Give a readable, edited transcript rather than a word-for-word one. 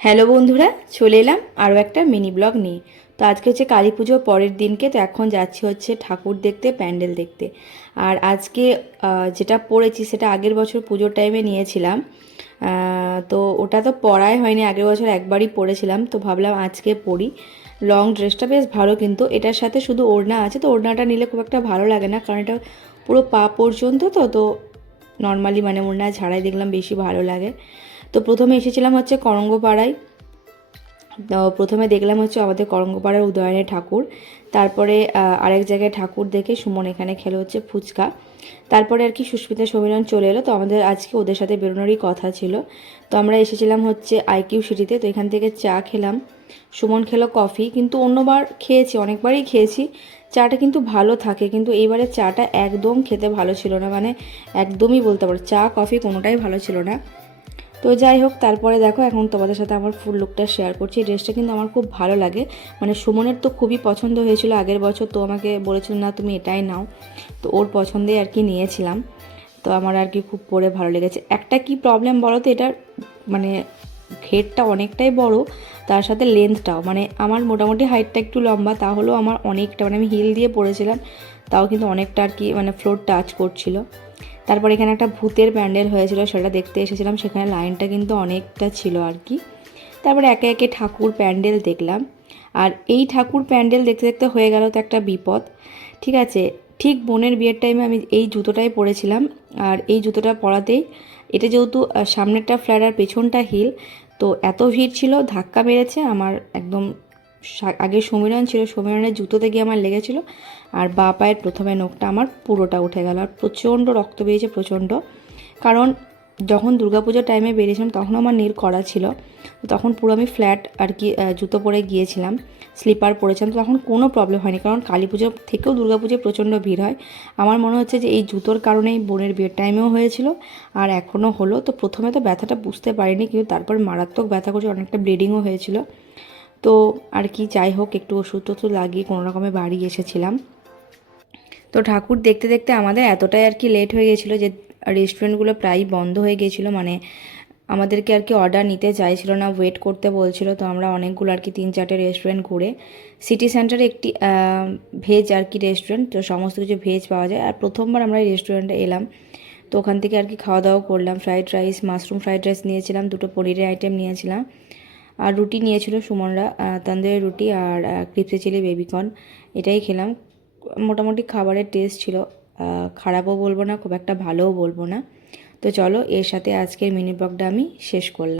Hello বন্ধুরা, চলে এলাম আরও একটা মিনি ব্লগ নিয়ে। তো আজকে হচ্ছে কালী পুজোর পরের দিনকে, তো এখন যাচ্ছি হচ্ছে ঠাকুর দেখতে, প্যান্ডেল দেখতে। আর আজকে যেটা পরেছি সেটা আগের বছর পুজোর টাইমে নিয়েছিলাম। তো ওটা তো পরাই হয়নি, আগের বছর একবারই পরেছিলাম, তো ভাবলাম আজকে পরি। লং ড্রেসটা বেশ ভালো, কিন্তু এটার সাথে শুধু ওড়না আছে, তো ওড়নাটা নিলে খুব একটা ভালো লাগে না, কারণ এটা পুরো পা পর্যন্ত। তো নর্মালি মানে ওড়না ছাড়াই দেখলাম বেশি ভালো লাগে। তো প্রথমে এসেছিলাম হচ্ছে করঙ্গপাড়ায়। তো প্রথমে দেখলাম হচ্ছে আমাদের করঙ্গপাড়ার উদয়নে ঠাকুর। তারপরে আরেক জায়গায় ঠাকুর দেখে সুমন এখানে খেলো হচ্ছে ফুচকা। তারপরে আর কি সুস্মিতা সমীরণ চলে এলো, তো আমাদের আজকে ওদের সাথে বেরোনোরই কথা ছিল। তো আমরা এসেছিলাম হচ্ছে আইকিউ সিটিতে, তো এখান থেকে চা খেলাম, সুমন খেলো কফি। কিন্তু অন্যবার খেয়েছি, অনেকবারই খেয়েছি, চাটা কিন্তু ভালো থাকে, কিন্তু এইবারে চাটা একদম খেতে ভালো ছিল না, মানে একদমই বলতে পারো চা কফি কোনোটাই ভালো ছিল না। তো যাই হোক, তারপরে দেখো এখন তোমাদের সাথে আমার ফুল লুকটা শেয়ার করছি। ড্রেসটা কিন্তু আমার খুব ভালো লাগে, মানে সুমনের তো খুবই পছন্দ হয়েছিল আগের বছর, তো আমাকে বলেছিল না তুমি এটাই নাও, তো ওর পছন্দে আর কি নিয়েছিলাম। তো আমার আর কি খুব পরে ভালো লেগেছে। একটা কি প্রবলেম বলো তো, এটার মানে ঘেরটা অনেকটাই বড়, তার সাথে লেন্থটাও, মানে আমার মোটামুটি হাইটটা একটু লম্বা, তাহলেও আমার অনেকটা, মানে আমি হিল দিয়ে পরেছিলাম, তাও কিন্তু অনেকটা আর কি মানে ফ্লোর টাচ করছিল। তারপর এখানে একটা ভূতের প্যান্ডেল হয়েছিল, সেটা দেখতে এসেছিলাম, সেখানে লাইনটা কিন্তু অনেকটা ছিল আর কি। তারপরে একে একে ঠাকুর প্যান্ডেল দেখলাম। আর এই ঠাকুর প্যান্ডেল দেখতে দেখতে হয়ে গেল তো একটা বিপদ। ঠিক আছে, ঠিক বোনের বিয়ের টাইমে আমি এই জুতোটাই পরেছিলাম, আর এই জুতোটা পরাতেই, এটা যেহেতু সামনেরটা ফ্ল্যাট আর পেছনটা হিল, তো এত ভিড় ছিল, ধাক্কা মেরেছে আমার একদম। আগে সমীরণ ছিল, সমীরণের জুতোতে গিয়ে আমার লেগেছিলো, আর বাঁ পায়ের প্রথমে নখটা আমার পুরোটা উঠে গেল, আর প্রচণ্ড রক্ত বেরিয়েছে, প্রচণ্ড। কারণ যখন দুর্গাপুজোর টাইমে বেরিয়েছিলাম তখন আমার নীল করা ছিল, তখন পুরো আমি ফ্ল্যাট আর কি জুতো পরে গিয়েছিলাম, স্লিপার পরেছিলাম, তো তখন কোনো প্রবলেম হয়নি, কারণ কালী পুজোর থেকেও দুর্গাপুজোয় প্রচণ্ড ভিড় হয়। আমার মনে হচ্ছে যে এই জুতোর কারণেই বোনের বিয়ের টাইমেও হয়েছিল, আর এখনও হলো। তো প্রথমে তো ব্যথাটা বুঝতে পারিনি, কিন্তু তারপর মারাত্মক ব্যথা করছে, অনেকটা ব্লিডিংও হয়েছিল। তো আর কি, যাই হোক, একটু ওষুধ টষুধ লাগিয়ে কোনো রকমে বাড়ি এসেছিলাম। তো ঠাকুর দেখতে দেখতে আমাদের এতটাই আর কি লেট হয়ে গেছিলো যে রেস্টুরেন্টগুলো প্রায় বন্ধ হয়ে গেছিলো, মানে আমাদেরকে আর কি অর্ডার নিতে চাইছিল না, ওয়েট করতে বলছিল। তো আমরা অনেকগুলো আর কি 3-4টে রেস্টুরেন্ট ঘুরে, সিটি সেন্টারে একটি ভেজ আর কি রেস্টুরেন্ট, তো সমস্ত কিছু ভেজ পাওয়া যায়। আর প্রথমবার আমরা এই রেস্টুরেন্টে এলাম, তো ওখান থেকে আর কি খাওয়া দাওয়া করলাম। Fried rice, mushroom fried rice নিয়েছিলাম, 2টো পনিরের আইটেম নিয়েছিলাম, আর রুটি নিয়েছিল সুমনরা, তন্দুরি রুটি আর ক্রিপসি চিলি বেবিকর্ন, এটাই খেলাম। মোটামুটি খাবারের টেস্ট ছিল, খারাপও বলবো না, খুব একটা ভালোও বলবো না। তো চলো, এর সাথে আজকের মিনি ব্লগটা আমি শেষ করলাম।